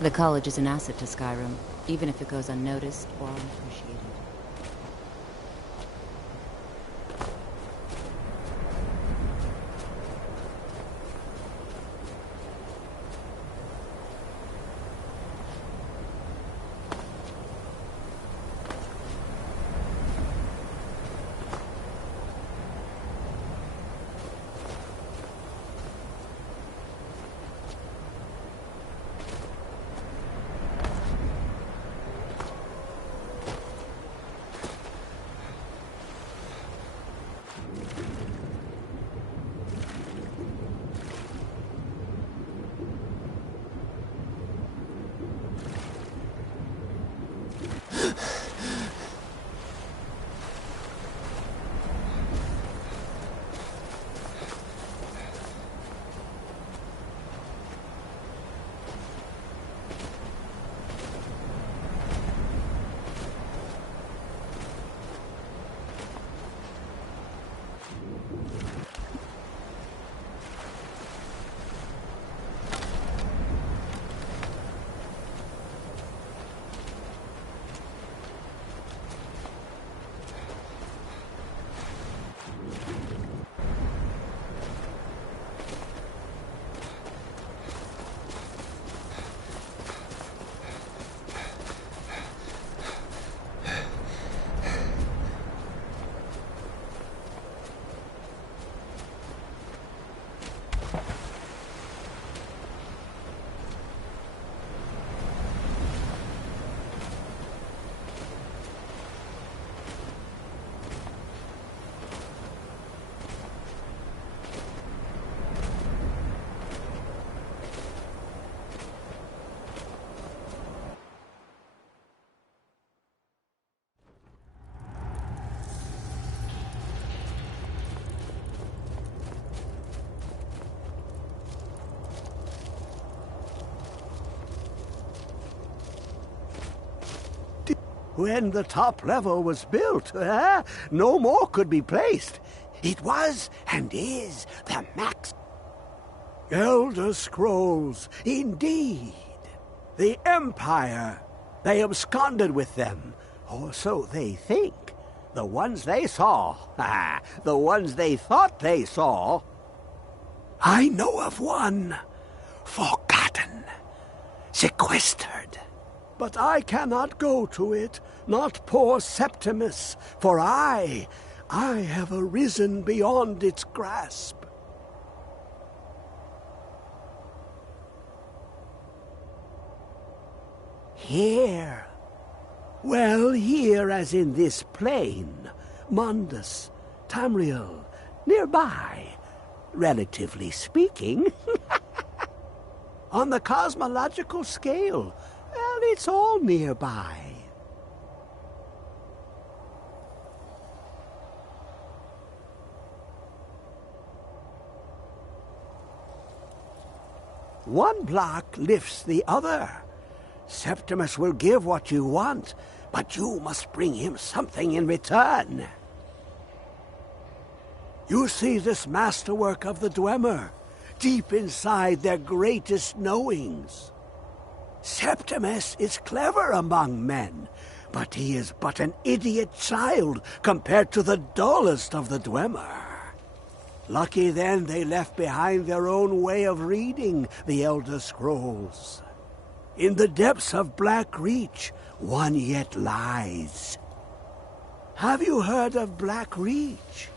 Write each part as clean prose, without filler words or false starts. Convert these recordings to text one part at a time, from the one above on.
The college is an asset to Skyrim, even if it goes unnoticed or unappreciated. When the top level was built, no more could be placed. It was and is the max. Elder Scrolls, indeed. The Empire. They absconded with them, or so they think. The ones they saw, the ones they thought they saw. I know of one, forgotten, sequestered. But I cannot go to it, not poor Septimus, for I have arisen beyond its grasp. Here. Well, here as in this plain, Mundus, Tamriel, nearby, relatively speaking. On the cosmological scale, well, it's all nearby. One block lifts the other. Septimus will give what you want, but you must bring him something in return. You see this masterwork of the Dwemer, deep inside their greatest knowings. Septimus is clever among men, but he is but an idiot child compared to the dullest of the Dwemer. Lucky then they left behind their own way of reading the Elder Scrolls. In the depths of Black Reach, one yet lies. Have you heard of Black Reach?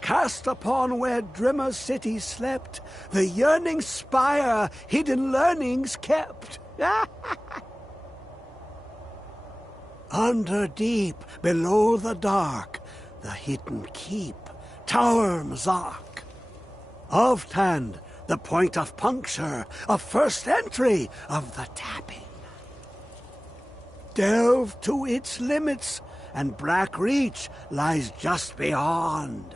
Cast upon where Drimmer City slept, the yearning spire hidden learnings kept. Under deep, below the dark, the hidden keep, Tower Mzark. Oftand, the point of puncture, of first entry of the tapping. Delve to its limits, and Black Reach lies just beyond.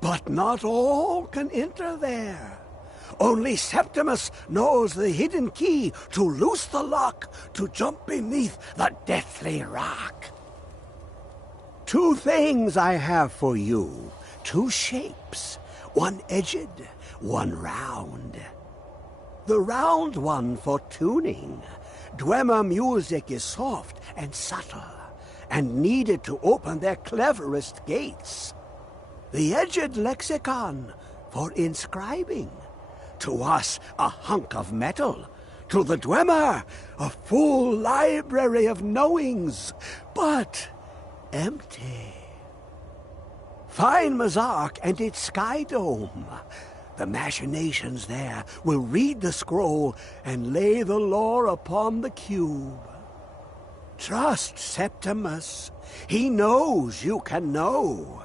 But not all can enter there. Only Septimus knows the hidden key to loose the lock, to jump beneath the deathly rock. Two things I have for you, two shapes, one edged, one round. The round one for tuning, Dwemer music is soft and subtle, and needed to open their cleverest gates. The edged lexicon for inscribing. To us, a hunk of metal. To the Dwemer, a full library of knowings, but empty. Find Mazark and its sky dome. The machinations there will read the scroll and lay the lore upon the cube. Trust Septimus. He knows you can know.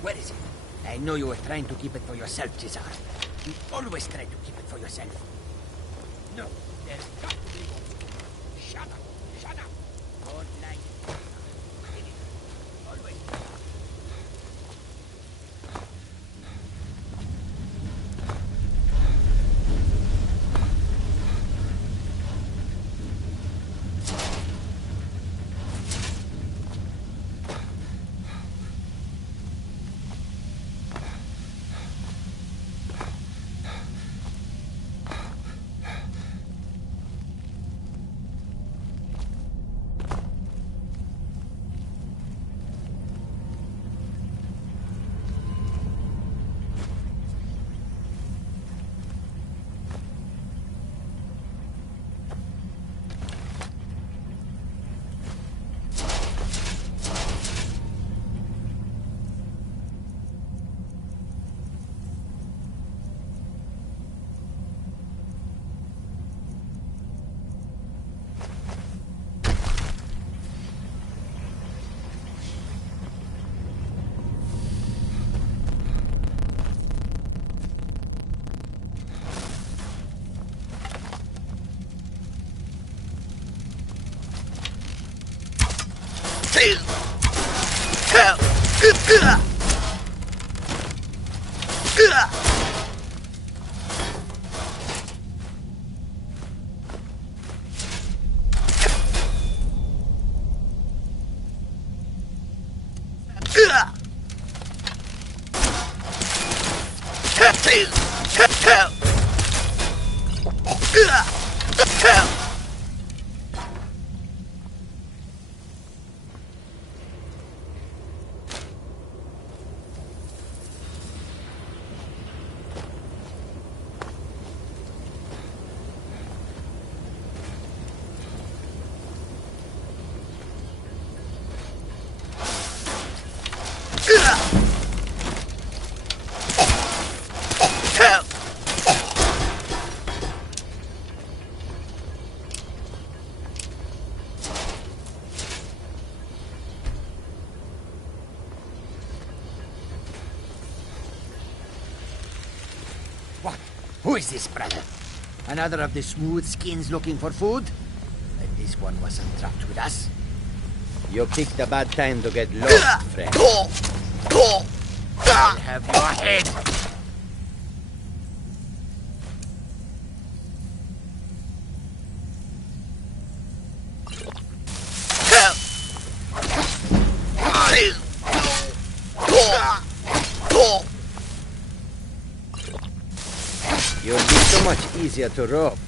Where is it? I know you were trying to keep it for yourself, Cesar. You always try to keep it for yourself. No, there's got to be more. Shut up! Shut up! Don't lie. Always. What? Who is this, brother? Another of the smooth skins looking for food? But this one wasn't trapped with us. You picked a bad time to get lost, friend. I'll have your head! You'll be so much easier to rob.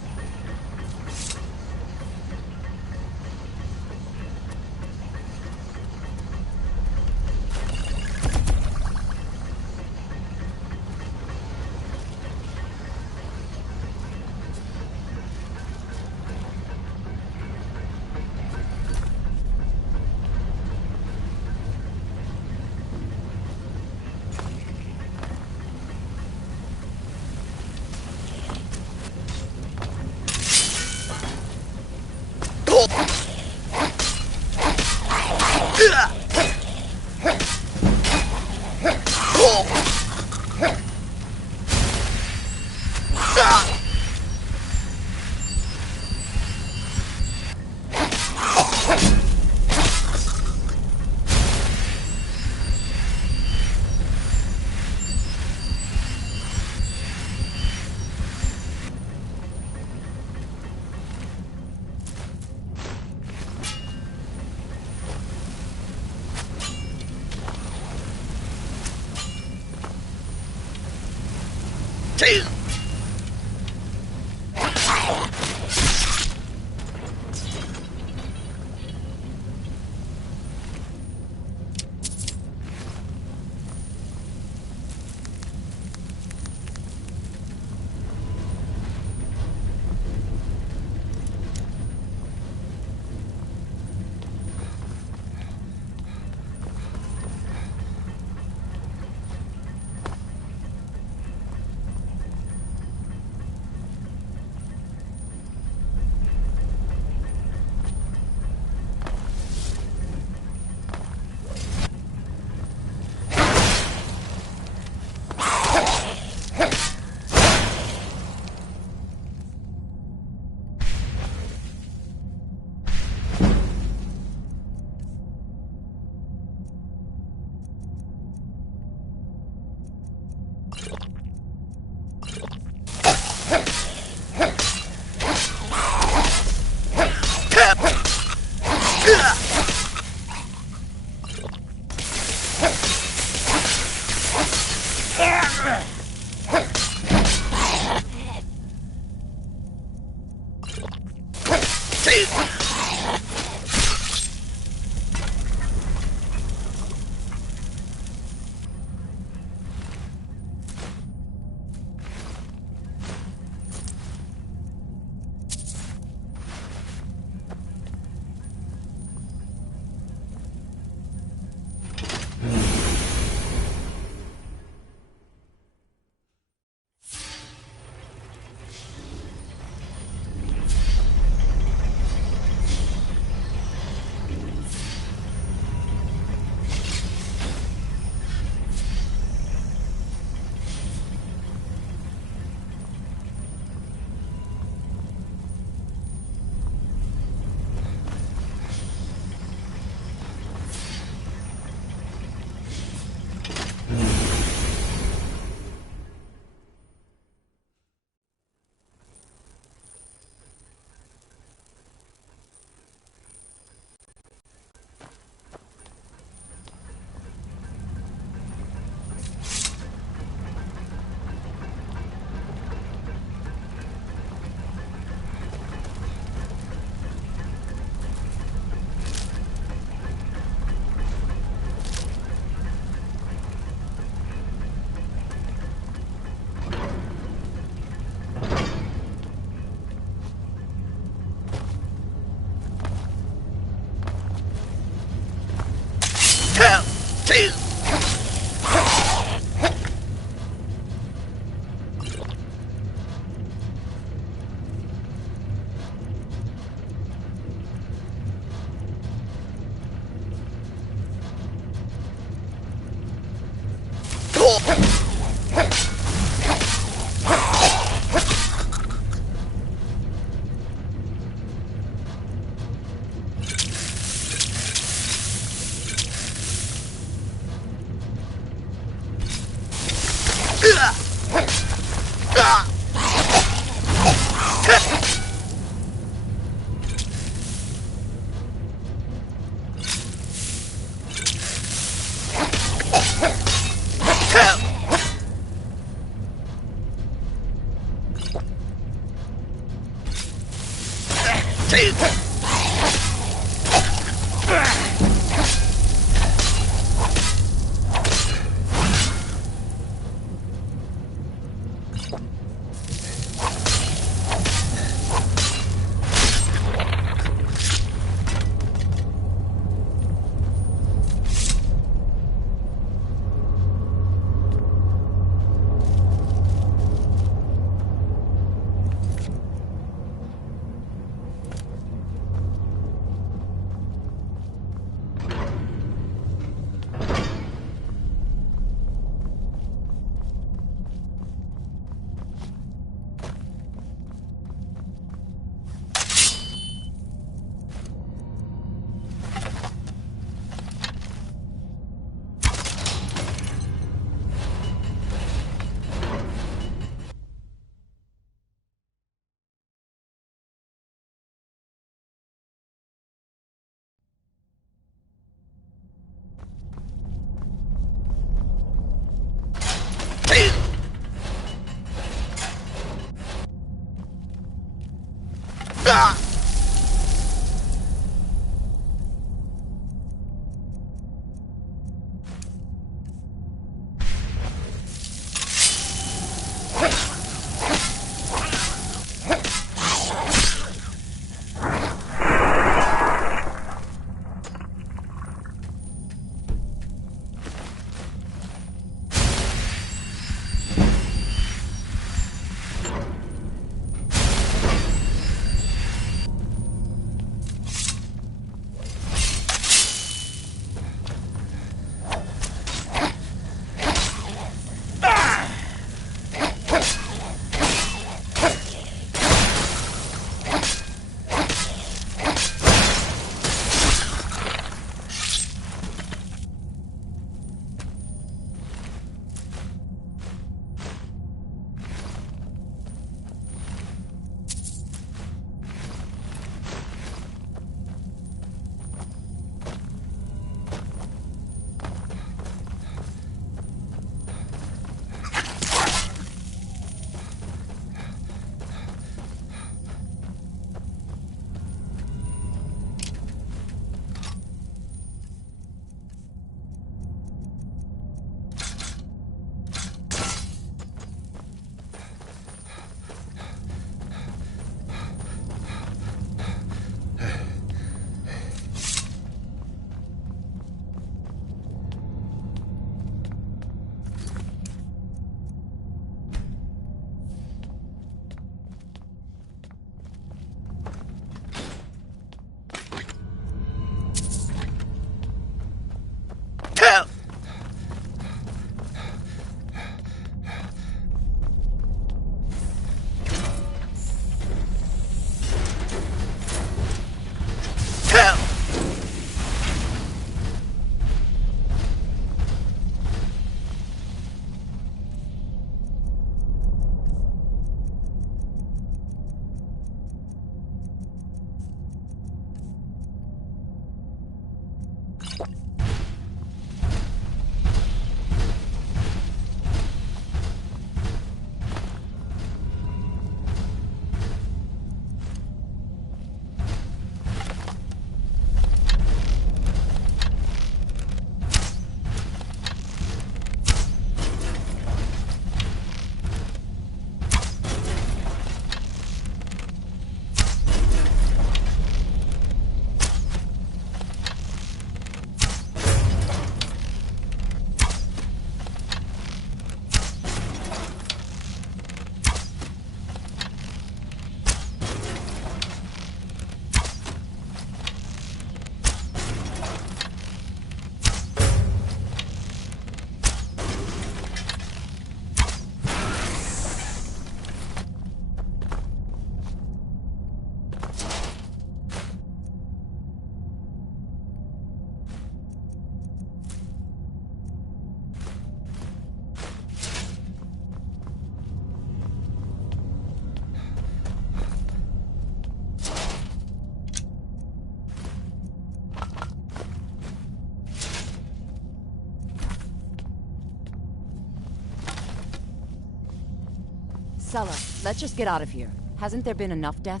Sulla, let's just get out of here. Hasn't there been enough death?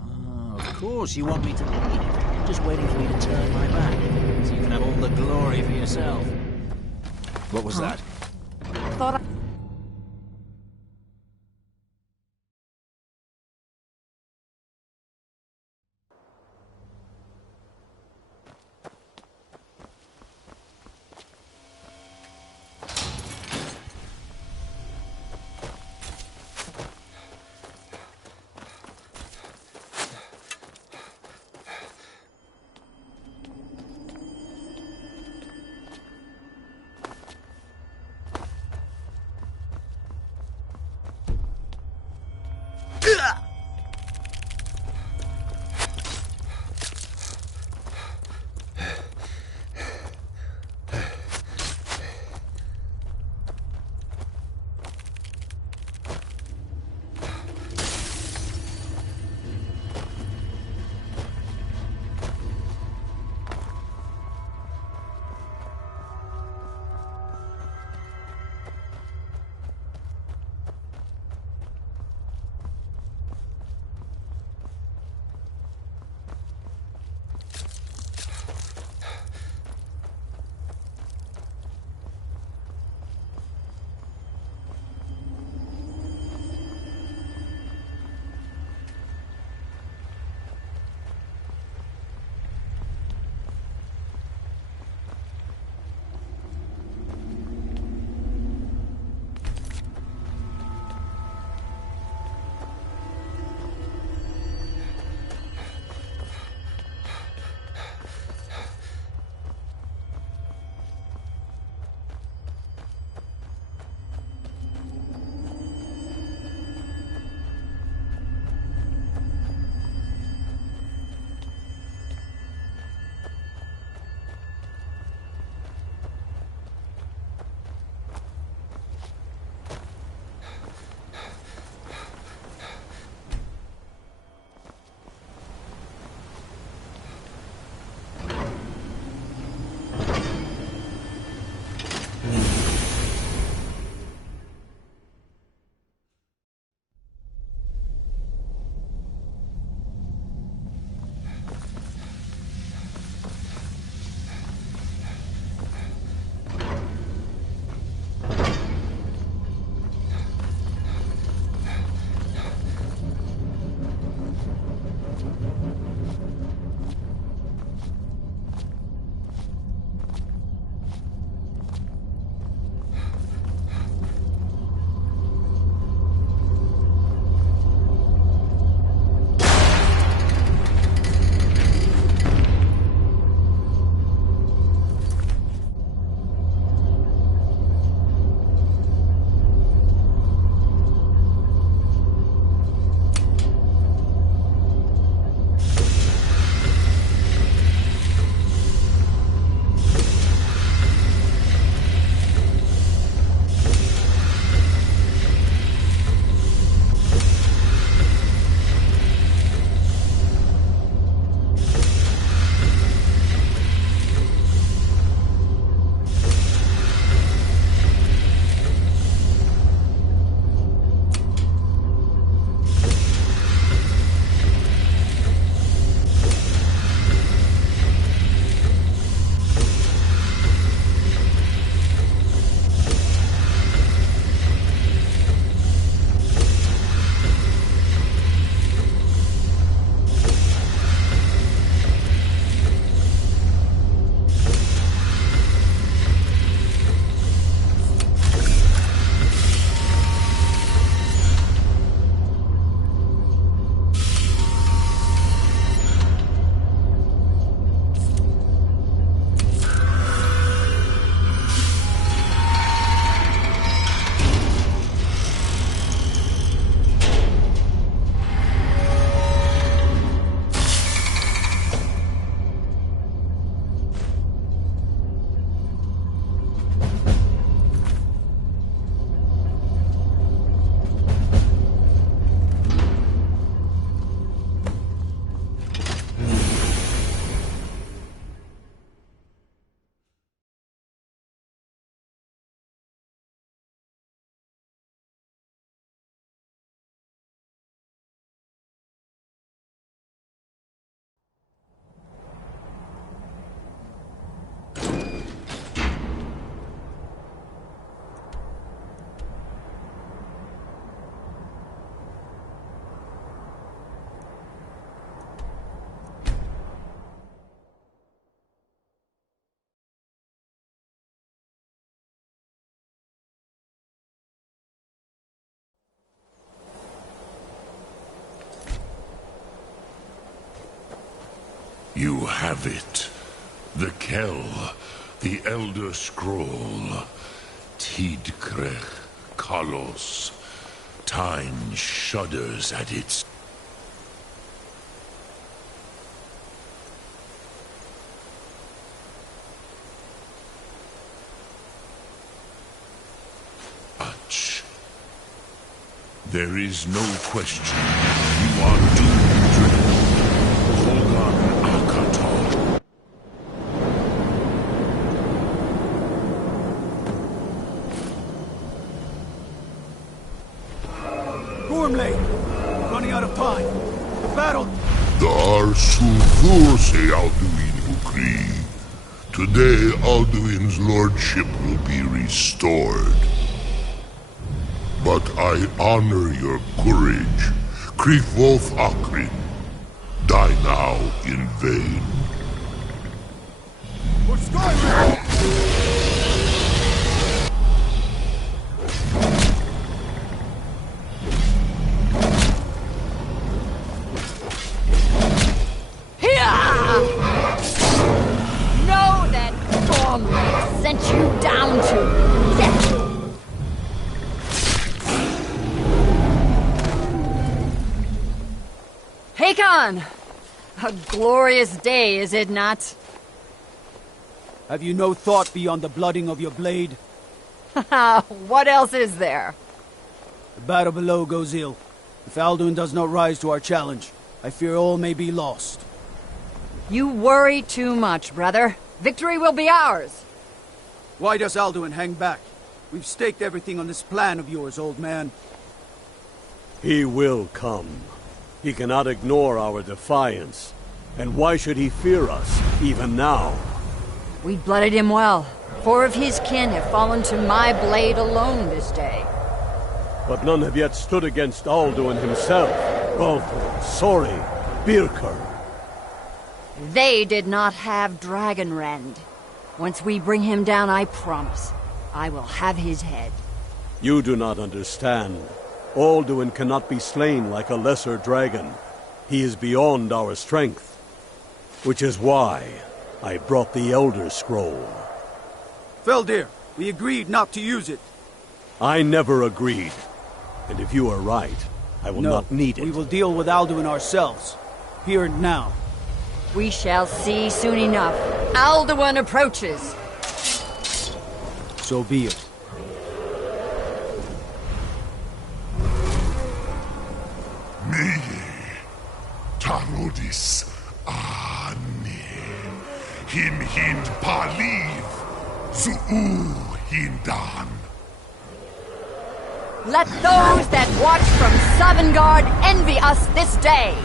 Oh, of course you want me to lead. Just waiting for you to turn my back, so you can have all the glory for yourself. What was that? Thought I... You have it. The Kell, the Elder Scroll. Tidkrech Kalos. Time shudders at its touch. There is no question. You are doomed. Hogan Akator. Gormley! Running out of time. The battle... Dar Sulthur se Alduin Ukri. Today Alduin's lordship will be restored. But I honor your courage. Krifwolf Akrin. Die now in vain. For Skyrim! Know that Gormley sent you down to death. Hakon! A glorious day, is it not? Have you no thought beyond the blooding of your blade? What else is there? The battle below goes ill. If Alduin does not rise to our challenge, I fear all may be lost. You worry too much, brother. Victory will be ours. Why does Alduin hang back? We've staked everything on this plan of yours, old man. He will come. He cannot ignore our defiance. And why should he fear us, even now? We blooded him well. 4 of his kin have fallen to my blade alone this day. But none have yet stood against Alduin himself. Balthor, Sori, Birker. They did not have Dragonrend. Once we bring him down, I promise, I will have his head. You do not understand. Alduin cannot be slain like a lesser dragon. He is beyond our strength. Which is why I brought the Elder Scroll. Feldir, we agreed not to use it. I never agreed. And if you are right, I will not need it. We will deal with Alduin ourselves. Here and now. We shall see soon enough. Alduin approaches. So be it. Meye, Tarodis, Ani, Him Hind Paliv, Zuu Hindan. Let those that watch from Sovngarde envy us this day.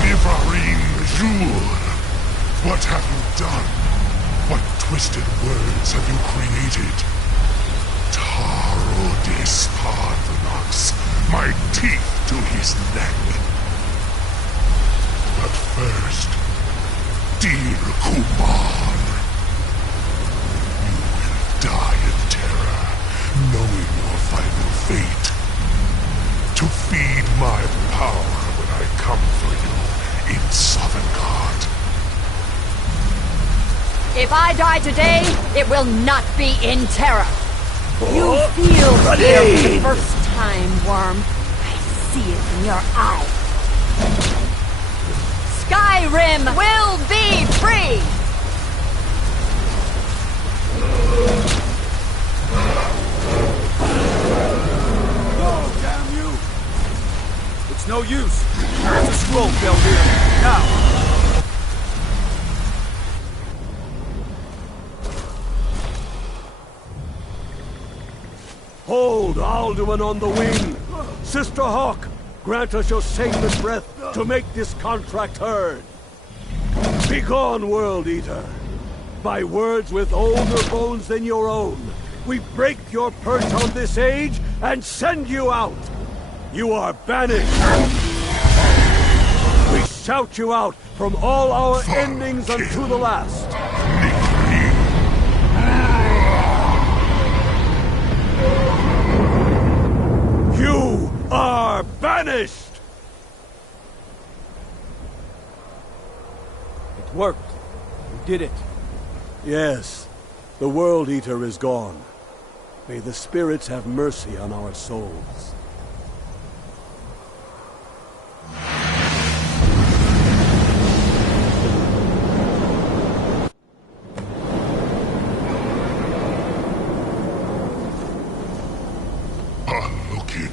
Mivarim Jur, what have you done? What twisted words have you created? Tarodis Parthenos, my teeth to his neck. But first, dear Kumar, you will die in terror, knowing your final fate. To feed my power when I come for you in Sovngarde. If I die today, it will not be in terror. You feel fear for the first time, Worm. I see it in your eyes. Skyrim will be free! Go, damn you! It's no use. There's a scroll, Feldir. Now! Hold Alduin on the wing! Sister Hawk, grant us your sacred breath to make this contract heard. Begone, World Eater! By words with older bones than your own, we break your perch on this age and send you out! You are banished! We shout you out from all our endings unto the last! finished! It worked. You did it. Yes, the World Eater is gone. May the spirits have mercy on our souls. Looking.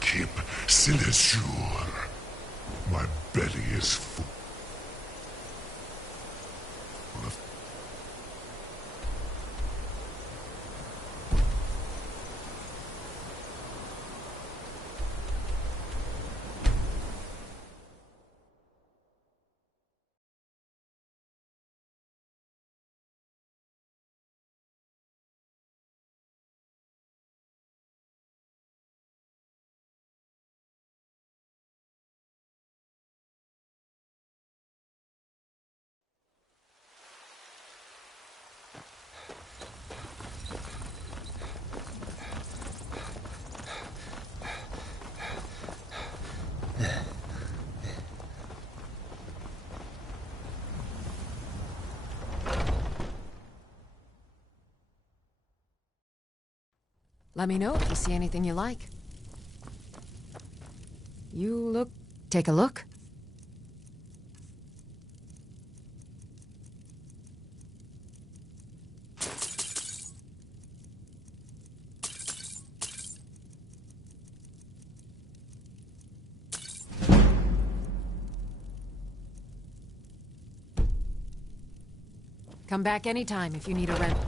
Keep Silesure. My belly is full of... Let me know if you see anything you like. Take a look. Come back anytime if you need a rent.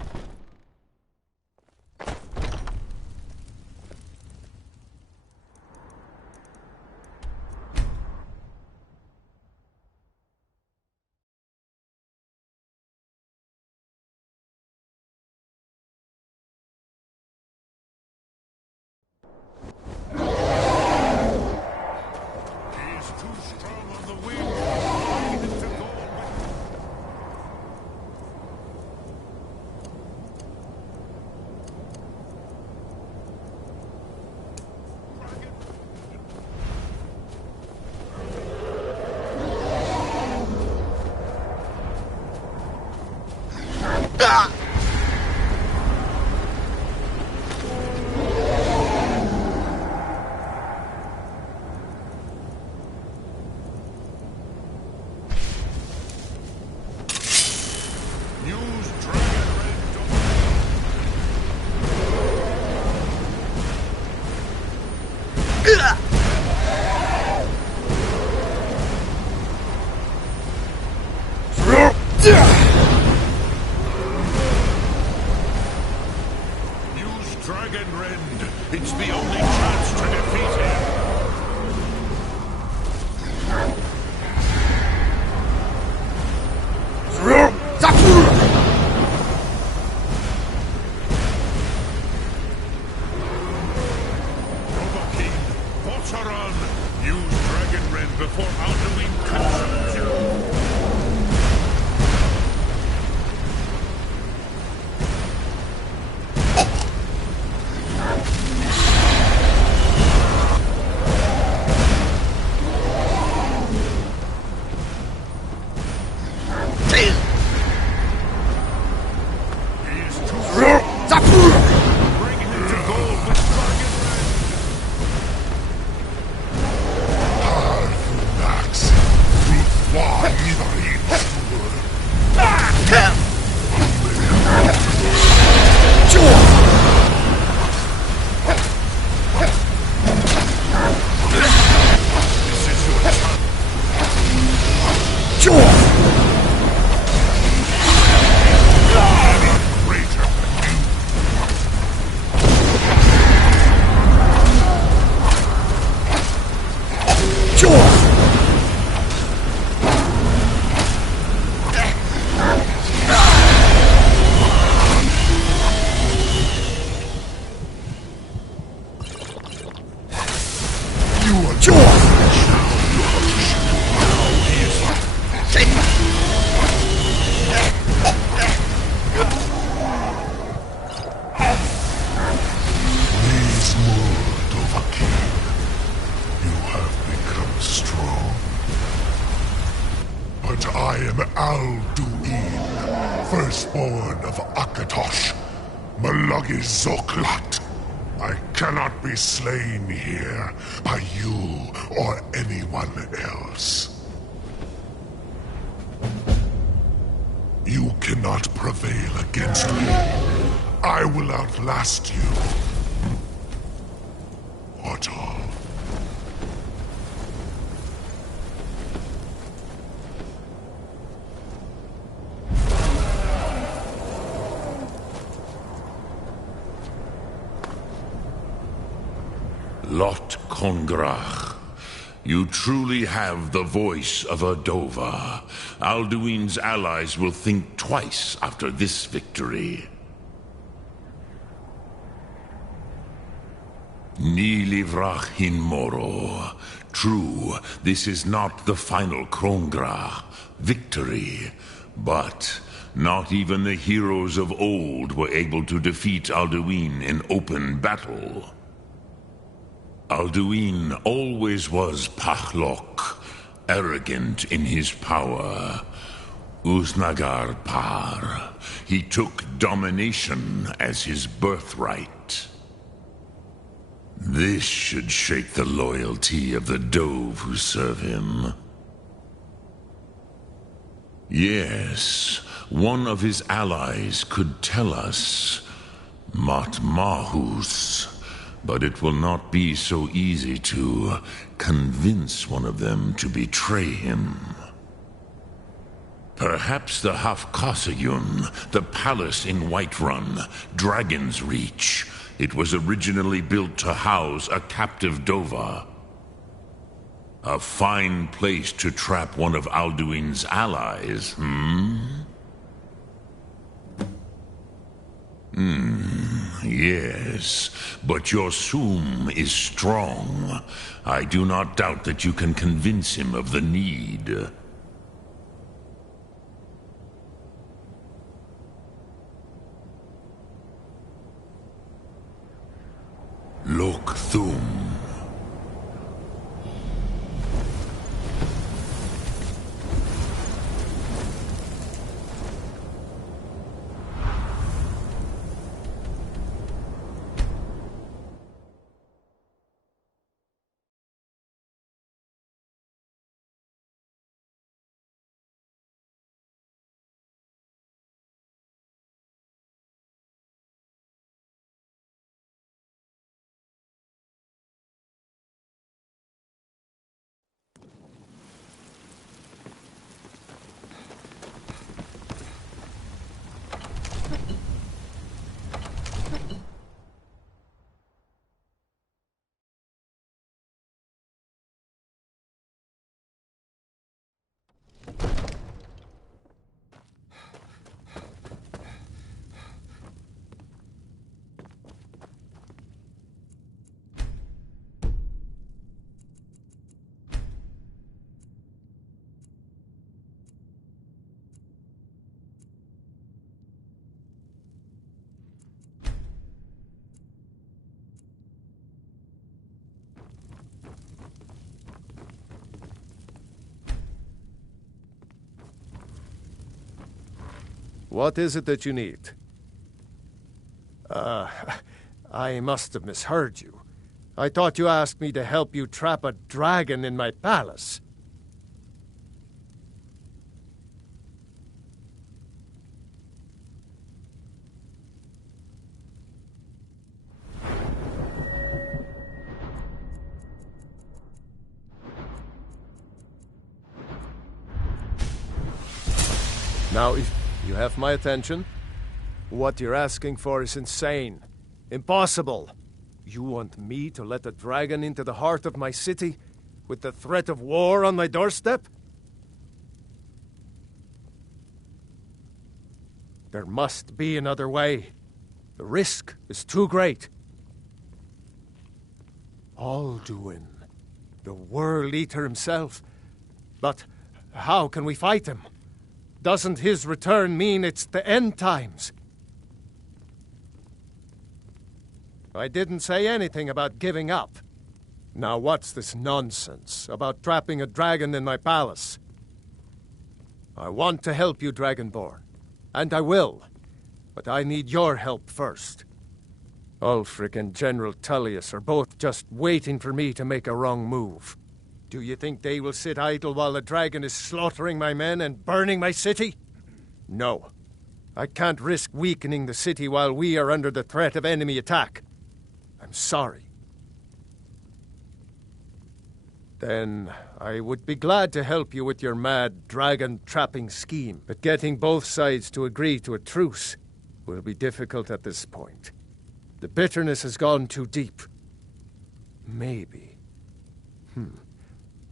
He's too strong on the wing. Find him to go. Use Dragon Red Domain. Use Dragon Rend. It's the only chance to defeat him. Provoking. Potteron. Use Dragon Rend before Alduin consumes you. He's too Bring him to gold with Dragon Rend. Max. This is your chance. Greater than you. Alduin, firstborn of Akatosh, Malugis Zoklat. I cannot be slain here by you or anyone else. You cannot prevail against me. I will outlast you. Otto. Lot Kongrach, you truly have the voice of a Dova. Alduin's allies will think twice after this victory. Ni livrach hin moro. True, this is not the final Kongrach victory, but not even the heroes of old were able to defeat Alduin in open battle. Alduin always was Pachlok, arrogant in his power. Uznagar Par. He took domination as his birthright. This should shake the loyalty of the Dove who serve him. Yes, one of his allies could tell us. Matmahus. But it will not be so easy to convince one of them to betray him. Perhaps the Hafkasayun, the palace in Whiterun, Dragon's Reach. It was originally built to house a captive Dova. A fine place to trap one of Alduin's allies, Yes, but your Sum is strong. I do not doubt that you can convince him of the need. Lok Thum. What is it that you need? I must have misheard you. I thought you asked me to help you trap a dragon in my palace. Now, if you have my attention, what you're asking for is insane. Impossible. You want me to let a dragon into the heart of my city with the threat of war on my doorstep? There must be another way. The risk is too great. Alduin, the World Eater himself. But how can we fight him? Doesn't his return mean it's the end times? I didn't say anything about giving up. Now what's this nonsense about trapping a dragon in my palace? I want to help you, Dragonborn. And I will. But I need your help first. Ulfric and General Tullius are both just waiting for me to make a wrong move. Do you think they will sit idle while the dragon is slaughtering my men and burning my city? No. I can't risk weakening the city while we are under the threat of enemy attack. I'm sorry. Then I would be glad to help you with your mad dragon-trapping scheme, but getting both sides to agree to a truce will be difficult at this point. The bitterness has gone too deep. Maybe.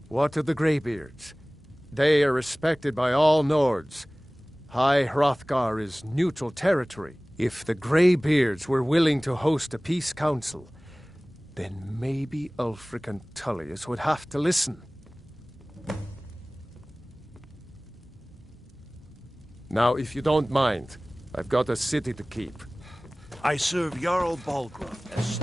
What of the Greybeards? They are respected by all Nords. High Hrothgar is neutral territory. If the Greybeards were willing to host a peace council, then maybe Ulfric and Tullius would have to listen. Now, if you don't mind, I've got a city to keep. I serve Jarl Balgruuf as...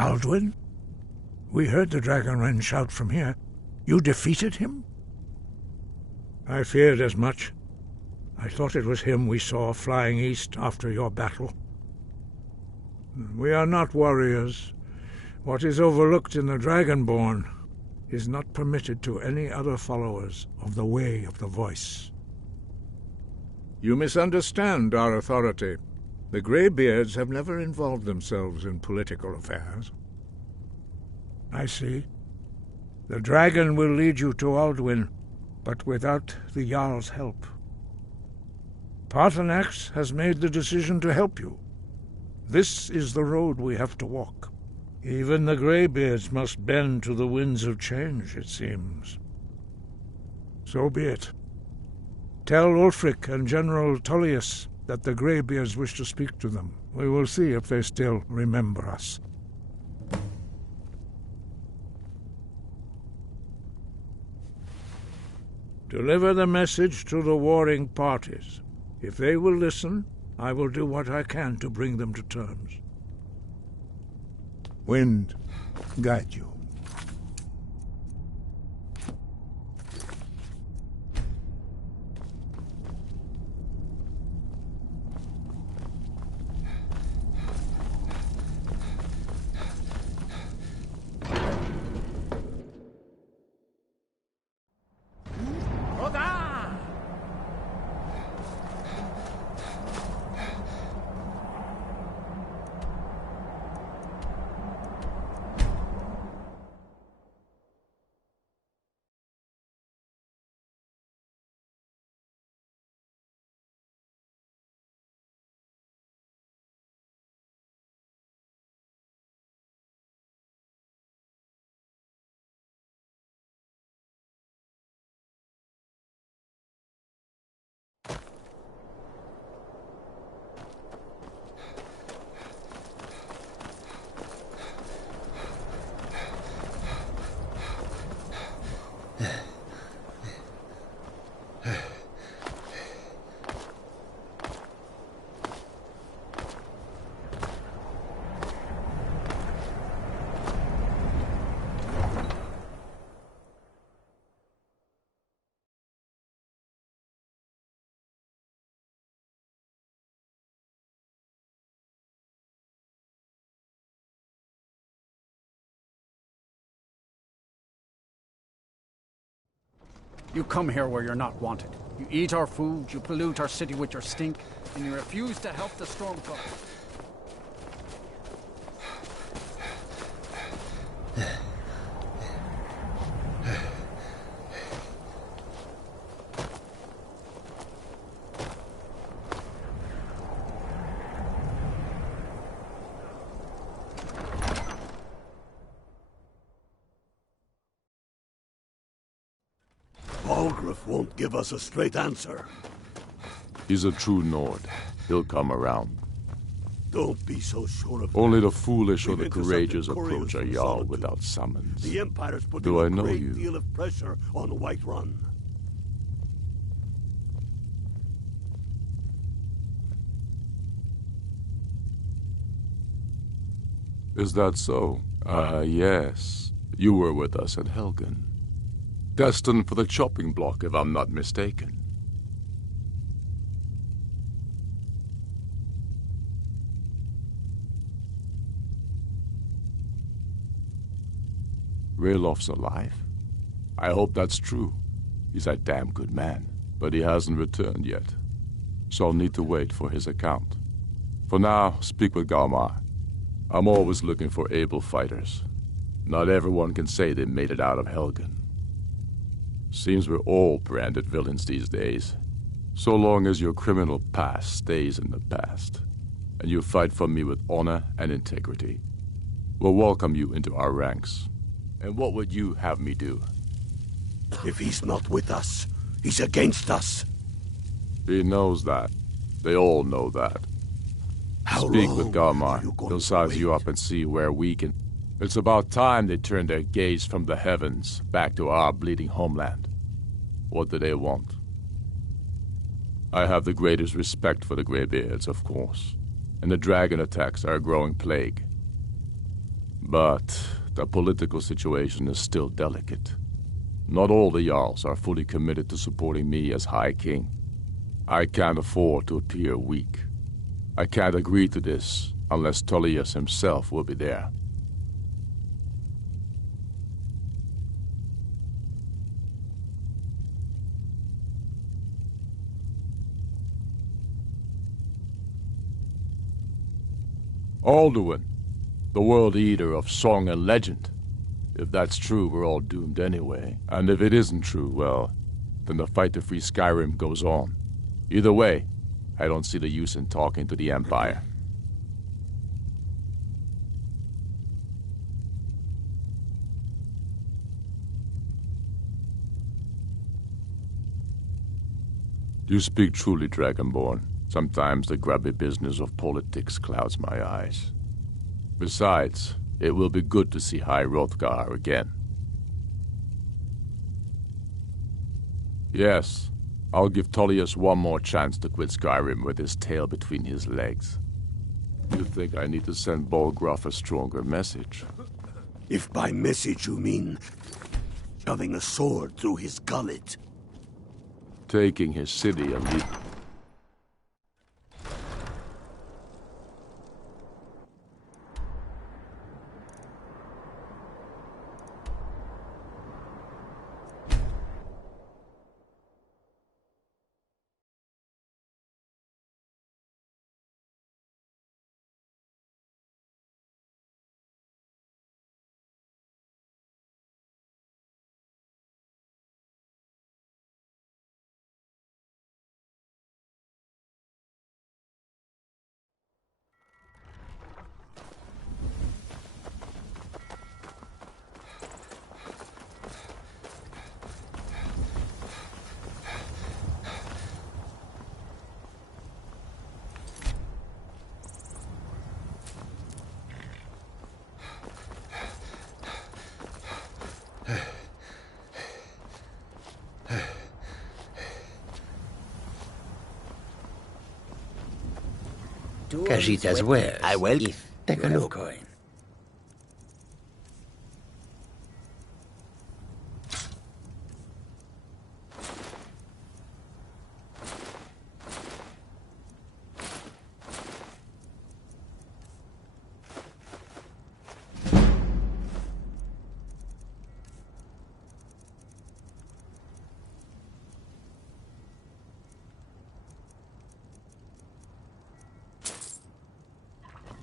Alduin? We heard the Dragonren shout from here. You defeated him? I feared as much. I thought it was him we saw flying east after your battle. We are not warriors. What is overlooked in the Dragonborn is not permitted to any other followers of the Way of the Voice. You misunderstand our authority. The Greybeards have never involved themselves in political affairs. I see. The dragon will lead you to Alduin, but without the Jarl's help. Paarthurnax has made the decision to help you. This is the road we have to walk. Even the Greybeards must bend to the winds of change, it seems. So be it. Tell Ulfric and General Tullius that the Greybeards wish to speak to them. We will see if they still remember us. Deliver the message to the warring parties. If they will listen, I will do what I can to bring them to terms. Wind, guide you. You come here where you're not wanted. You eat our food, you pollute our city with your stink, and you refuse to help the Stormcloak. Balgruuf won't give us a straight answer. He's a true Nord. He'll come around. Don't be so sure of Only that. the foolish or We've the courageous intercepted approach a couriers from Jarl Solitude. without summons. The Empire's putting Do I a know great you? deal of pressure on Whiterun. Is that so? Yes. You were with us at Helgen. Destined for the chopping block, if I'm not mistaken. Railof's alive? I hope that's true. He's a damn good man, but he hasn't returned yet. So I'll need to wait for his account. For now, speak with Galmar. I'm always looking for able fighters. Not everyone can say they made it out of Helgen. Seems we're all branded villains these days. So long as your criminal past stays in the past, and you fight for me with honor and integrity, we'll welcome you into our ranks. And what would you have me do? If he's not with us, he's against us. He knows that. They all know that. How Speak long with are Galmar. you going He'll to size you wait? up and see where we can... It's about time they turned their gaze from the heavens back to our bleeding homeland. What do they want? I have the greatest respect for the Greybeards, of course, and the dragon attacks are a growing plague. But the political situation is still delicate. Not all the Jarls are fully committed to supporting me as High King. I can't afford to appear weak. I can't agree to this unless Tullius himself will be there. Alduin, the World Eater of song and legend. If that's true, we're all doomed anyway. And if it isn't true, well, then the fight to free Skyrim goes on. Either way, I don't see the use in talking to the Empire. You speak truly, Dragonborn. Sometimes the grubby business of politics clouds my eyes. Besides, it will be good to see High Hrothgar again. Yes, I'll give Tullius one more chance to quit Skyrim with his tail between his legs. You think I need to send Bolgraf a stronger message? If by message you mean shoving a sword through his gullet. Taking his city and leaving. Casitas wares. I will. Take a look. Coin.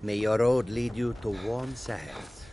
May your road lead you to warm sands.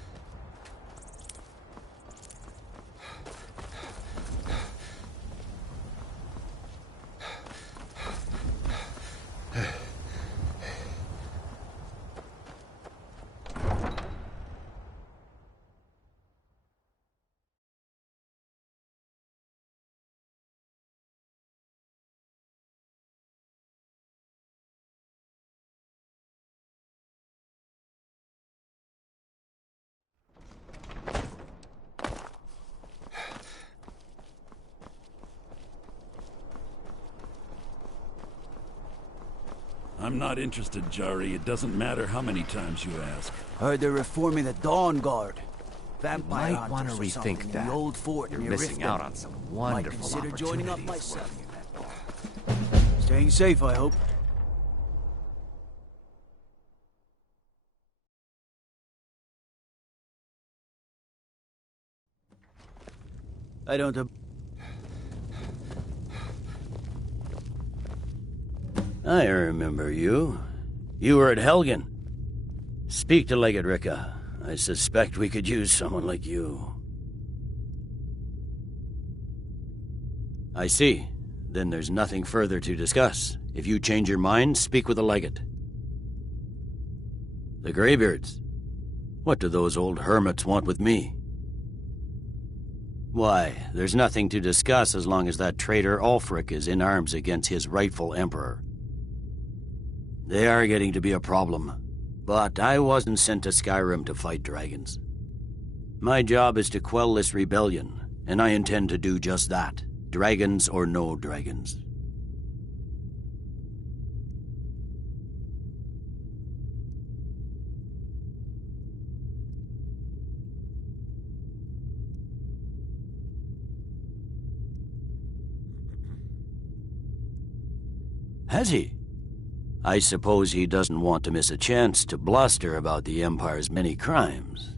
I'm not interested, Jari. It doesn't matter how many times you ask. Heard they're reforming the Dawn Guard. Vampire Might want to hunters or rethink something in that. the old fort You're near missing Riften. out on some Might wonderful consider opportunities. joining up myself. Staying safe, I hope. I don't... I remember you. You were at Helgen. Speak to Legate Ricka. I suspect we could use someone like you. I see. Then there's nothing further to discuss. If you change your mind, speak with the Legate. The Greybeards. What do those old hermits want with me? Why, there's nothing to discuss as long as that traitor Ulfric is in arms against his rightful emperor. They are getting to be a problem. But I wasn't sent to Skyrim to fight dragons. My job is to quell this rebellion, and I intend to do just that. Dragons or no dragons. Has he? I suppose he doesn't want to miss a chance to bluster about the Empire's many crimes.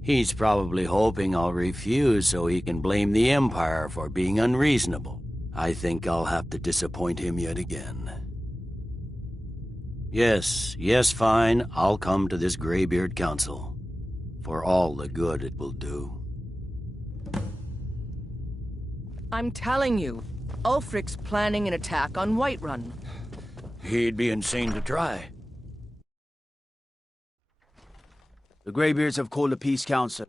He's probably hoping I'll refuse so he can blame the Empire for being unreasonable. I think I'll have to disappoint him yet again. Yes, fine, I'll come to this Greybeard Council. For all the good it will do. I'm telling you, Ulfric's planning an attack on Whiterun. He'd be insane to try. The Greybeards have called a peace council.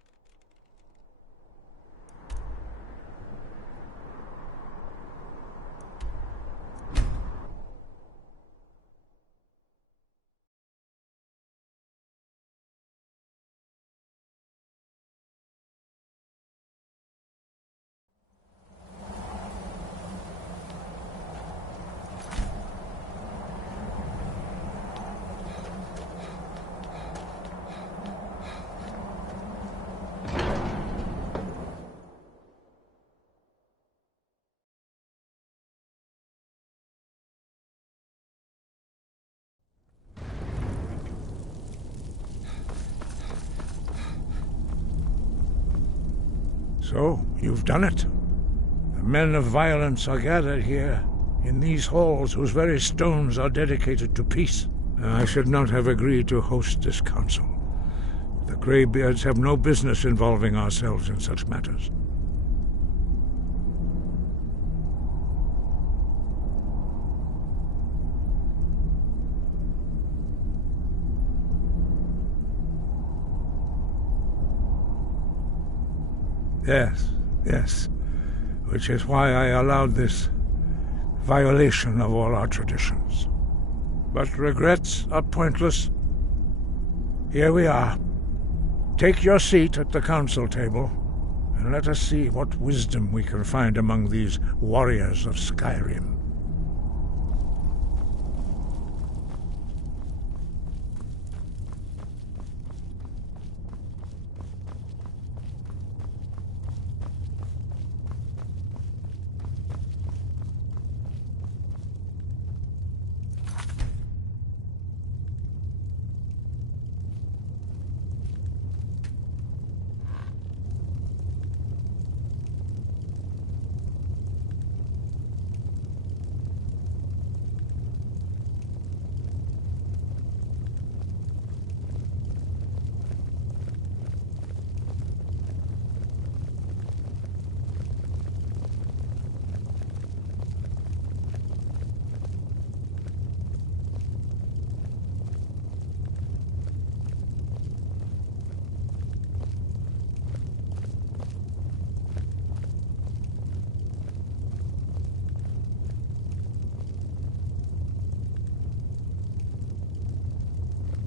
So, you've done it. The men of violence are gathered here, in these halls whose very stones are dedicated to peace. I should not have agreed to host this council. The Greybeards have no business involving ourselves in such matters. Yes. Which is why I allowed this violation of all our traditions. But regrets are pointless. Here we are. Take your seat at the council table, and let us see what wisdom we can find among these warriors of Skyrim.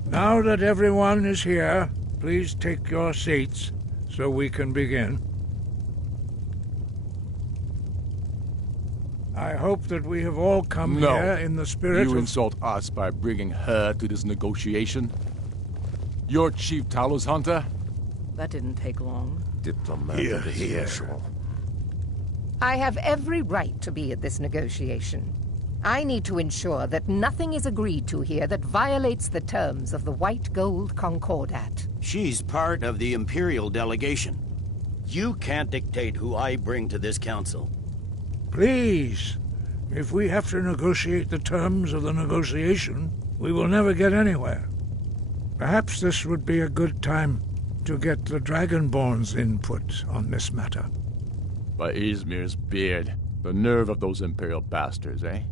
Now that everyone is here, please take your seats so we can begin. I hope that we have all come here in the spirit You of... insult us by bringing her to this negotiation? You're Chief Talos Hunter? That didn't take long. Diplomatic as usual. I have every right to be at this negotiation. I need to ensure that nothing is agreed to here that violates the terms of the White Gold Concordat. She's part of the Imperial delegation. You can't dictate who I bring to this council. Please, if we have to negotiate the terms of the negotiation, we will never get anywhere. Perhaps this would be a good time to get the Dragonborn's input on this matter. By Izmir's beard, the nerve of those Imperial bastards, eh?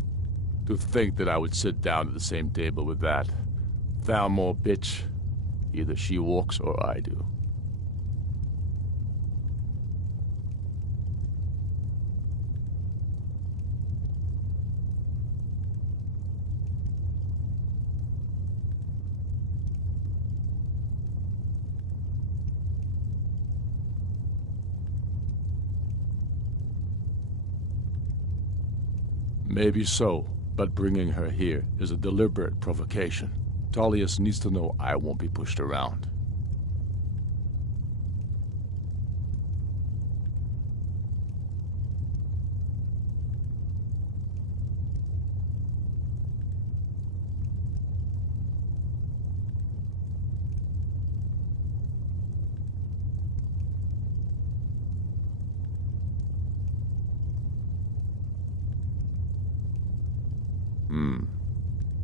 To think that I would sit down at the same table with that Thalmor bitch. Either she walks or I do. Maybe so. But bringing her here is a deliberate provocation. Tullius needs to know I won't be pushed around.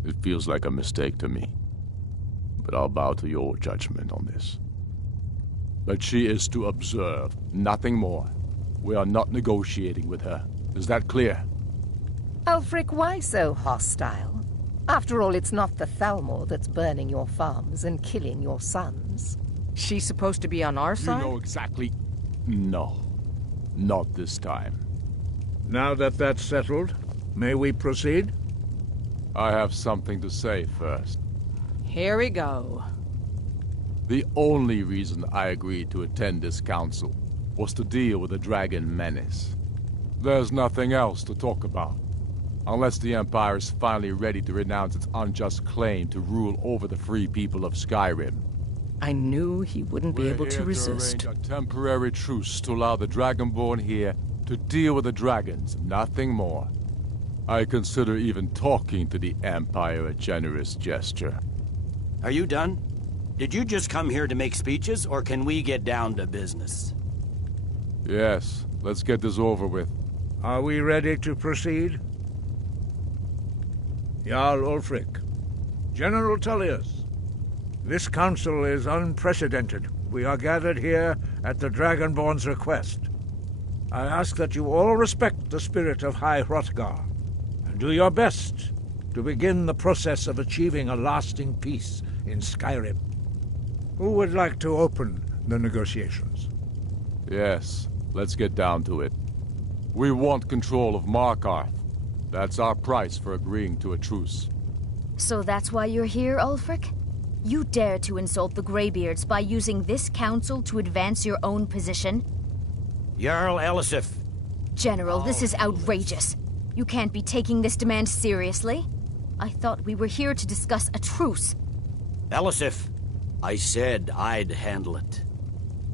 It feels like a mistake to me. But I'll bow to your judgment on this. But she is to observe, nothing more. We are not negotiating with her. Is that clear? Ulfric, why so hostile? After all, it's not the Thalmor that's burning your farms and killing your sons. She's supposed to be on our side? You know exactly... No. Not this time. Now that that's settled, may we proceed? I have something to say first. Here we go. The only reason I agreed to attend this council was to deal with the dragon menace. There's nothing else to talk about. Unless the Empire is finally ready to renounce its unjust claim to rule over the free people of Skyrim. I knew he wouldn't be able to resist. We're here to arrange a temporary truce to allow the Dragonborn here to deal with the dragons, nothing more. I consider even talking to the Empire a generous gesture. Are you done? Did you just come here to make speeches, or can we get down to business? Yes, let's get this over with. Are we ready to proceed? Jarl Ulfric, General Tullius, this council is unprecedented. We are gathered here at the Dragonborn's request. I ask that you all respect the spirit of High Hrothgar, and do your best to begin the process of achieving a lasting peace in Skyrim. Who would like to open the negotiations? Yes, let's get down to it. We want control of Markarth. That's our price for agreeing to a truce. So that's why you're here, Ulfric? You dare to insult the Greybeards by using this council to advance your own position? Jarl Elisif. General, this is outrageous. You can't be taking this demand seriously. I thought we were here to discuss a truce. Elisif, I said I'd handle it.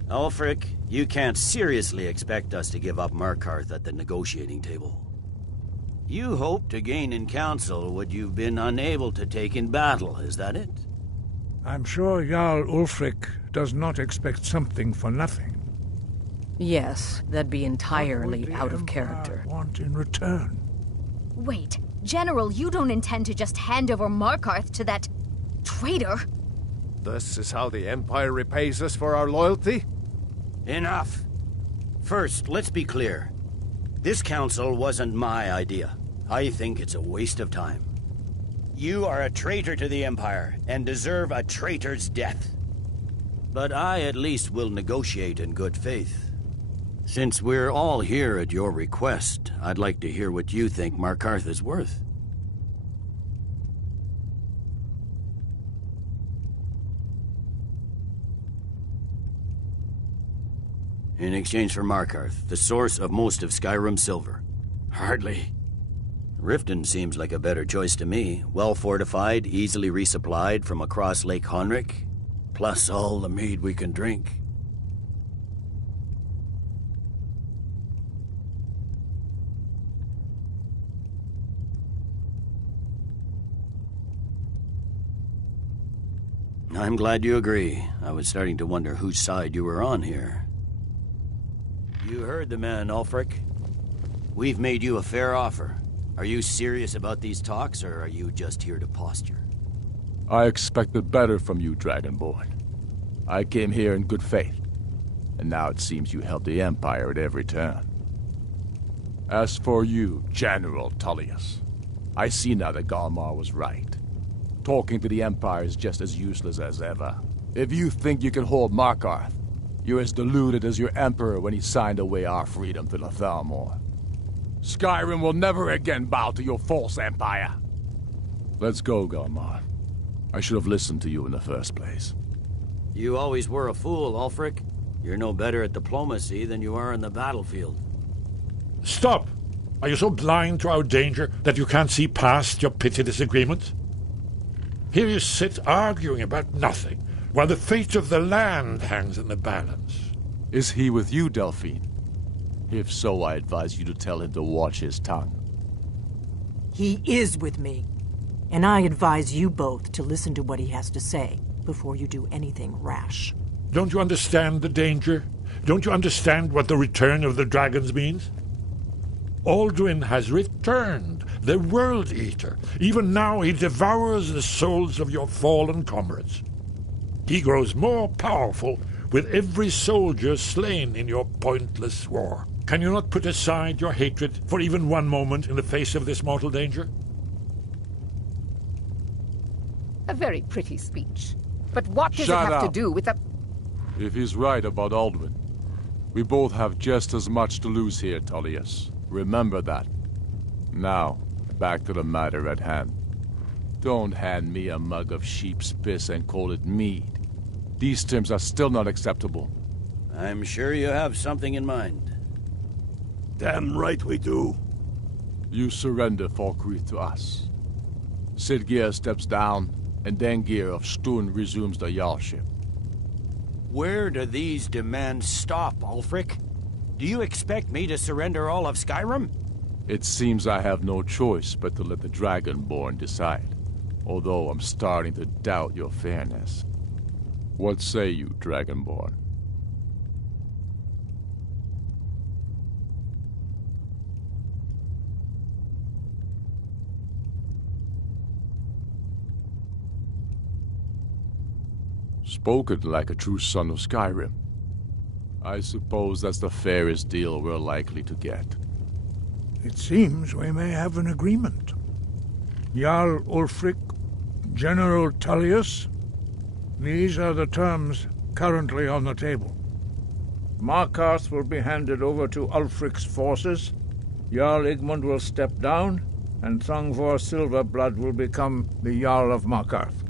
Ulfric, you can't seriously expect us to give up Markarth at the negotiating table. You hope to gain in council what you've been unable to take in battle, is that it? I'm sure Jarl Ulfric does not expect something for nothing. Yes, that'd be entirely out of character. Want in return? Wait, General, you don't intend to just hand over Markarth to that traitor? This is how the Empire repays us for our loyalty? Enough. First, let's be clear. This council wasn't my idea. I think it's a waste of time. You are a traitor to the Empire, and deserve a traitor's death. But I at least will negotiate in good faith. Since we're all here at your request, I'd like to hear what you think Markarth is worth. In exchange for Markarth, the source of most of Skyrim's silver. Hardly. Riften seems like a better choice to me. Well-fortified, easily resupplied from across Lake Honric, plus all the mead we can drink. I'm glad you agree. I was starting to wonder whose side you were on here. You heard the man, Ulfric. We've made you a fair offer. Are you serious about these talks, or are you just here to posture? I expected better from you, Dragonborn. I came here in good faith, and now it seems you help the Empire at every turn. As for you, General Tullius, I see now that Galmar was right. Talking to the Empire is just as useless as ever. If you think you can hold Markarth, you're as deluded as your Emperor when he signed away our freedom to the Thalmor. Skyrim will never again bow to your false empire. Let's go, Galmar. I should have listened to you in the first place. You always were a fool, Ulfric. You're no better at diplomacy than you are in the battlefield. Stop! Are you so blind to our danger that you can't see past your petty disagreements? Here you sit arguing about nothing, while the fate of the land hangs in the balance. Is he with you, Delphine? If so, I advise you to tell him to watch his tongue. He is with me, and I advise you both to listen to what he has to say before you do anything rash. Don't you understand the danger? Don't you understand what the return of the dragons means? Aldrin has returned, the World Eater. Even now he devours the souls of your fallen comrades. He grows more powerful with every soldier slain in your pointless war. Can you not put aside your hatred for even one moment in the face of this mortal danger? A very pretty speech. But what does Shut it have up. to do with the... If he's right about Aldwin, we both have just as much to lose here, Tullius. Remember that. Now, back to the matter at hand. Don't hand me a mug of sheep's piss and call it mead. These terms are still not acceptable. I'm sure you have something in mind. Damn right we do. You surrender Falkreath to us. Sidgeir steps down, and Dengir of Stun resumes the Jarlship. Where do these demands stop, Ulfric? Do you expect me to surrender all of Skyrim? It seems I have no choice but to let the Dragonborn decide, although I'm starting to doubt your fairness. What say you, Dragonborn? Spoken like a true son of Skyrim. I suppose that's the fairest deal we're likely to get. It seems we may have an agreement. Jarl Ulfric, General Tullius, these are the terms currently on the table. Markarth will be handed over to Ulfric's forces, Jarl Igmund will step down, and Thangvor Silverblood will become the Jarl of Markarth.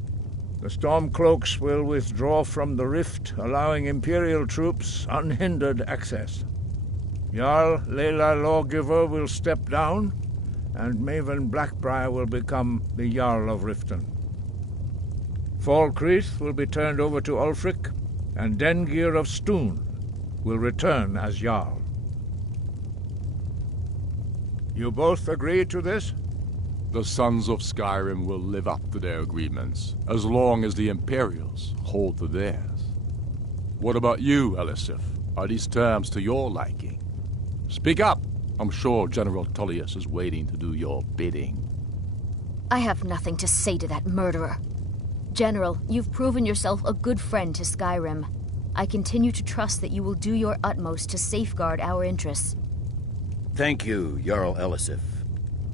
The Stormcloaks will withdraw from the rift, allowing Imperial troops unhindered access. Jarl Leila Lawgiver will step down, and Maven Blackbriar will become the Jarl of Riften. Falkreath will be turned over to Ulfric, and Dengir of Stun will return as Jarl. You both agree to this? The Sons of Skyrim will live up to their agreements, as long as the Imperials hold to theirs. What about you, Elisif? Are these terms to your liking? Speak up! I'm sure General Tullius is waiting to do your bidding. I have nothing to say to that murderer. General, you've proven yourself a good friend to Skyrim. I continue to trust that you will do your utmost to safeguard our interests. Thank you, Jarl Elisif.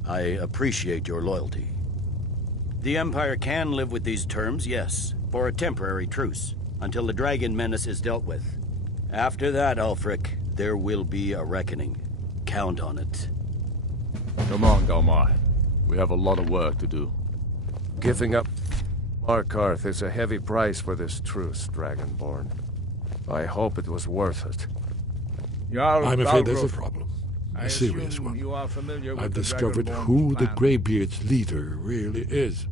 I appreciate your loyalty. The Empire can live with these terms, yes, for a temporary truce, until the dragon menace is dealt with. After that, Ulfric, there will be a reckoning. Count on it. Come on, Galmar. We have a lot of work to do. Giving up Markarth is a heavy price for this truce, Dragonborn. I hope it was worth it. I'm afraid there's a problem. A serious one. I've discovered who the Greybeard's leader really is.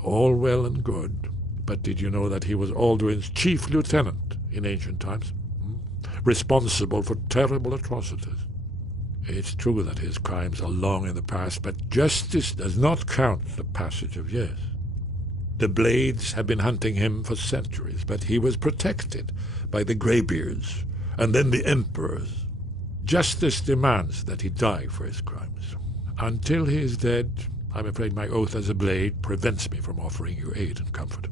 All well and good, but did you know that he was Alduin's chief lieutenant in ancient times? Responsible for terrible atrocities. It's true that his crimes are long in the past, but justice does not count the passage of years. The Blades have been hunting him for centuries, but he was protected by the Greybeards and then the Emperors. Justice demands that he die for his crimes. Until he is dead, I'm afraid my oath as a Blade prevents me from offering you aid and comfort.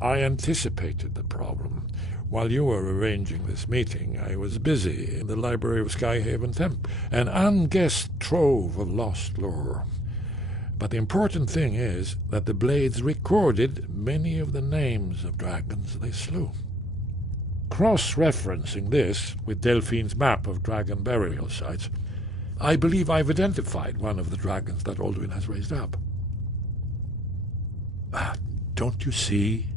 I anticipated the problem. While you were arranging this meeting, I was busy in the library of Skyhaven Temple, an unguessed trove of lost lore. But the important thing is that the Blades recorded many of the names of dragons they slew. Cross-referencing this with Delphine's map of dragon burial sites, I believe I've identified one of the dragons that Alduin has raised up. Don't you see?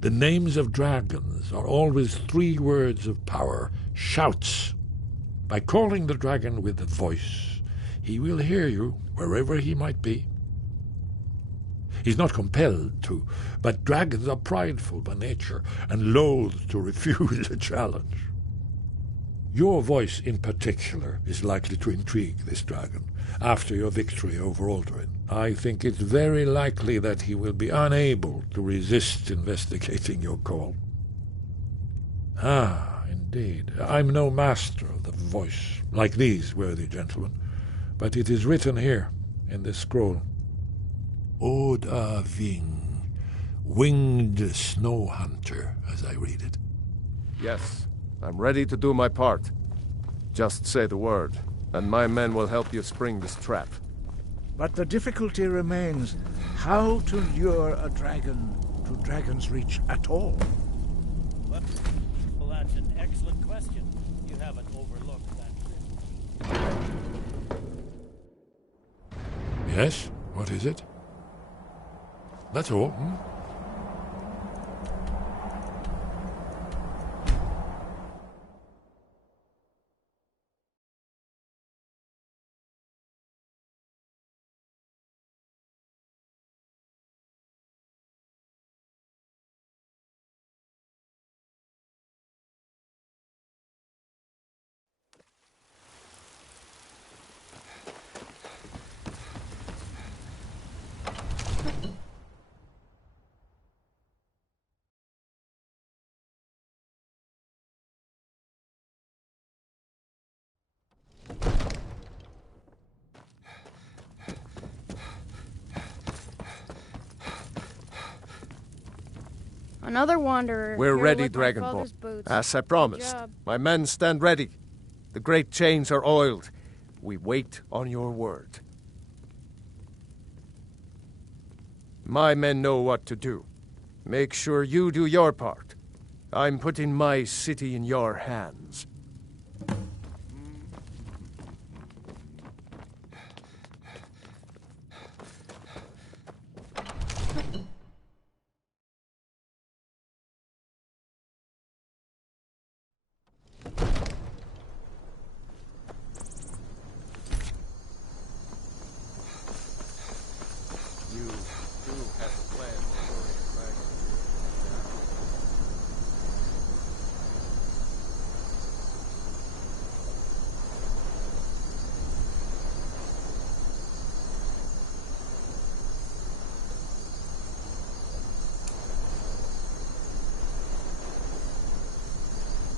The names of dragons are always 3 words of power, shouts. By calling the dragon with a voice, he will hear you wherever he might be. He's not compelled to, but dragons are prideful by nature and loath to refuse a challenge. Your voice in particular is likely to intrigue this dragon after your victory over Alduin. I think it's very likely that he will be unable to resist investigating your call. Ah, indeed. I'm no master of the voice, like these worthy gentlemen, but it is written here in this scroll. Oda Ving, winged snow hunter, as I read it. Yes, I'm ready to do my part. Just say the word, and my men will help you spring this trap. But the difficulty remains how to lure a dragon to Dragon's Reach at all. Well, that's an excellent question. You haven't overlooked that. Yes? What is it? That's all. Another wanderer. We're here ready, with my Dragonborn. father's boots. As I Good promised. job. My men stand ready. The great chains are oiled. We wait on your word. My men know what to do. Make sure you do your part. I'm putting my city in your hands.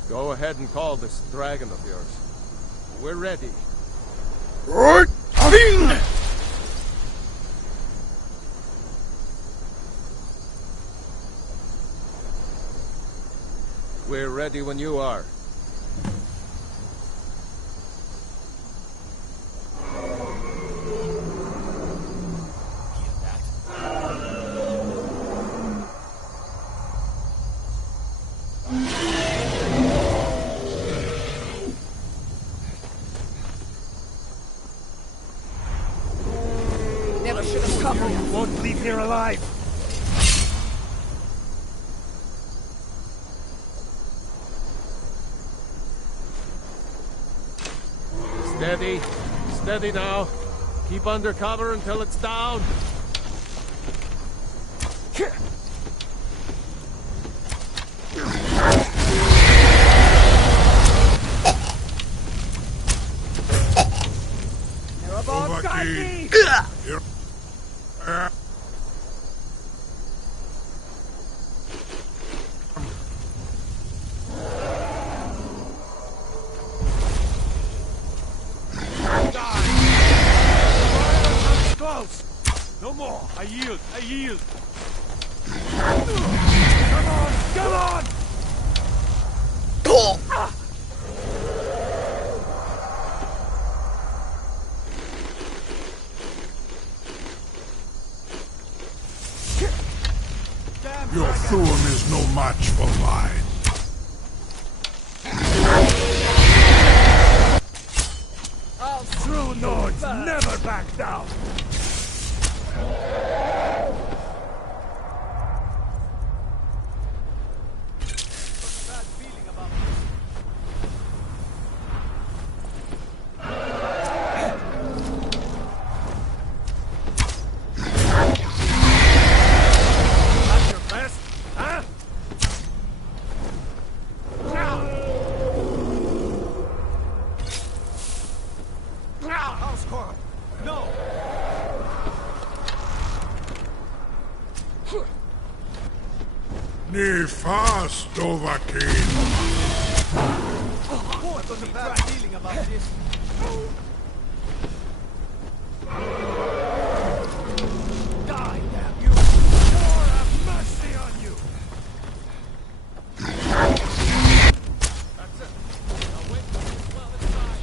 Go ahead and call this dragon of yours. We're ready. We're ready when you are. Never should have come. Won't leave here alive. Steady. Steady now. Keep under cover until it's down. Close! No more! I yield! I yield! Come on! Come on! Your Thorn is no match for mine. True Nords never back down! me fast, Dovahkiin. I've got a bad feeling about this. Die, damn you! Lord have mercy on you! That's it. Now wait till it's well inside.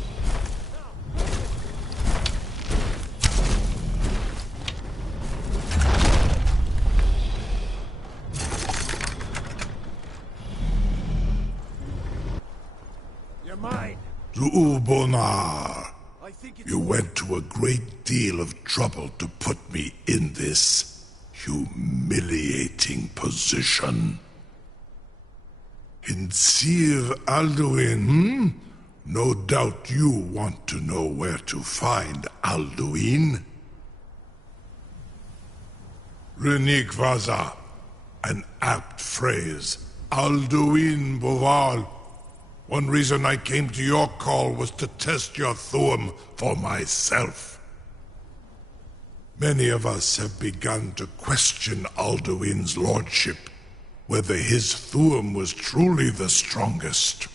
You're mine. Zuubonar. You went to a great deal of trouble to put me in this humiliating position. In Sir Alduin, No doubt you want to know where to find Alduin. Renikvaza, an apt phrase. Alduin Boval. One reason I came to your call was to test your Thuum for myself. Many of us have begun to question Alduin's lordship, whether his Thuum was truly the strongest.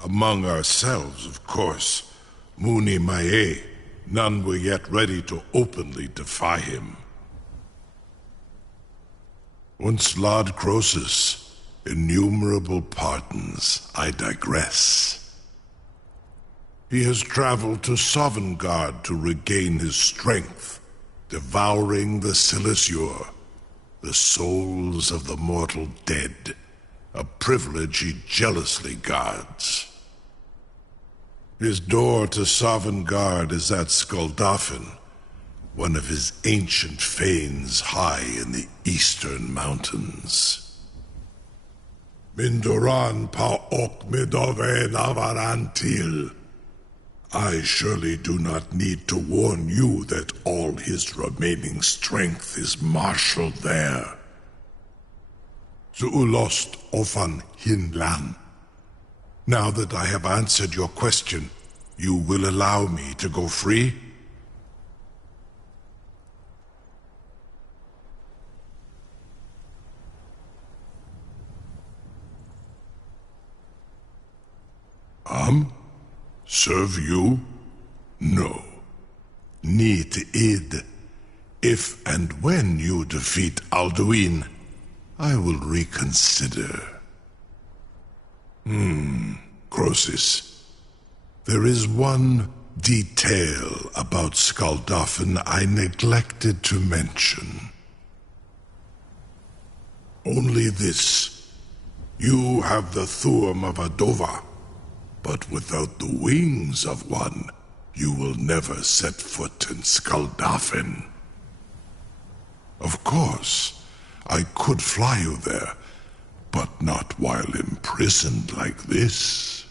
Among ourselves, of course, Muni Mae, none were yet ready to openly defy him. Once Lord Croesus, innumerable pardons, I digress. He has traveled to Sovngarde to regain his strength, devouring the Silesure, the souls of the mortal dead, a privilege he jealously guards. His door to Sovngarde is at Skuldafn, one of his ancient fanes high in the eastern mountains. Mindoran pa ok midove navarantil. I surely do not need to warn you that all his remaining strength is marshaled there. Zuulost ofan hinlan. Now that I have answered your question, you will allow me to go free? Serve you? No. Need id. If and when you defeat Alduin, I will reconsider. Croesus. There is one detail about Skuldafn I neglected to mention. Only this. You have the Thuum of a Dova, but without the wings of one, you will never set foot in Skuldafn. Of course, I could fly you there, but not while imprisoned like this.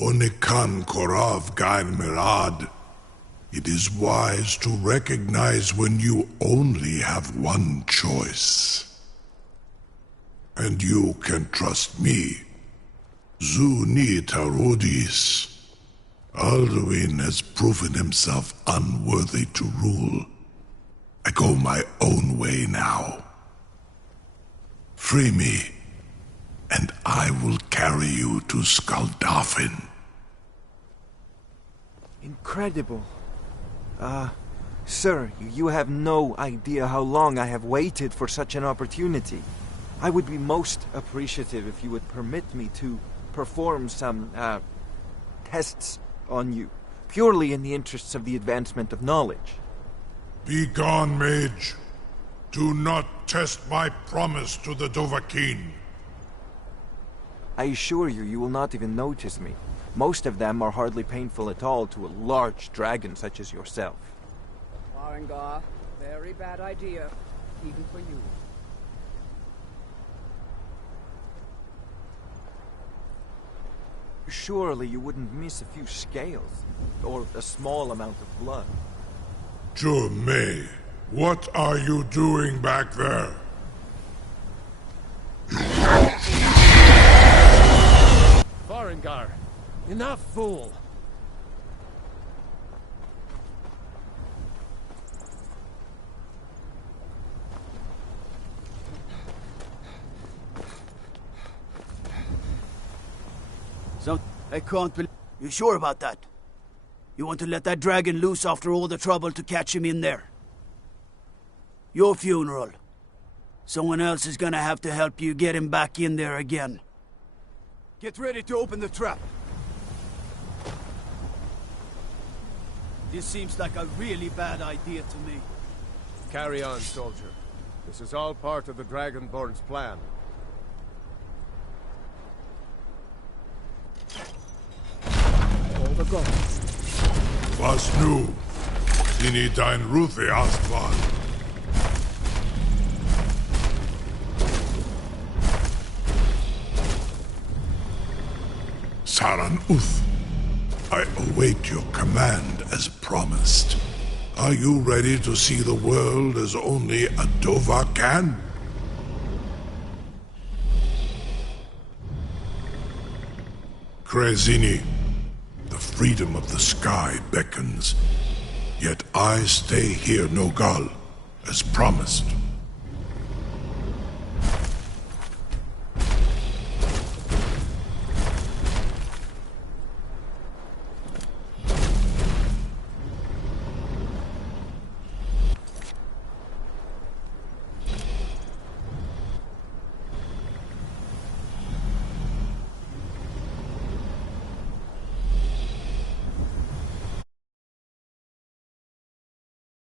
Onikan Korav Gain Mirad. It is wise to recognize when you only have one choice. And you can trust me. Zuni Tarudis. Alduin has proven himself unworthy to rule. I go my own way now. Free me, and I will carry you to Skuldafn. Incredible. Sir, you have no idea how long I have waited for such an opportunity. I would be most appreciative if you would permit me to perform some, tests on you, purely in the interests of the advancement of knowledge. Be gone, mage. Do not test my promise to the Dovahkiin. I assure you, you will not even notice me. Most of them are hardly painful at all to a large dragon such as yourself. Farengar. Very bad idea, even for you. Surely you wouldn't miss a few scales, or a small amount of blood. May, what are you doing back there? Farengar, enough, fool! So, I can't believe... You sure about that? You want to let that dragon loose after all the trouble to catch him in there? Your funeral. Someone else is gonna have to help you get him back in there again. Get ready to open the trap. This seems like a really bad idea to me. Carry on, soldier. This is all part of the Dragonborn's plan. All the gods. Was nu? Sini dein Ruthi Astval. Saran Uth, I await your command as promised. Are you ready to see the world as only a Dova can? Krezini, the freedom of the sky beckons. Yet I stay here, Nogal, as promised.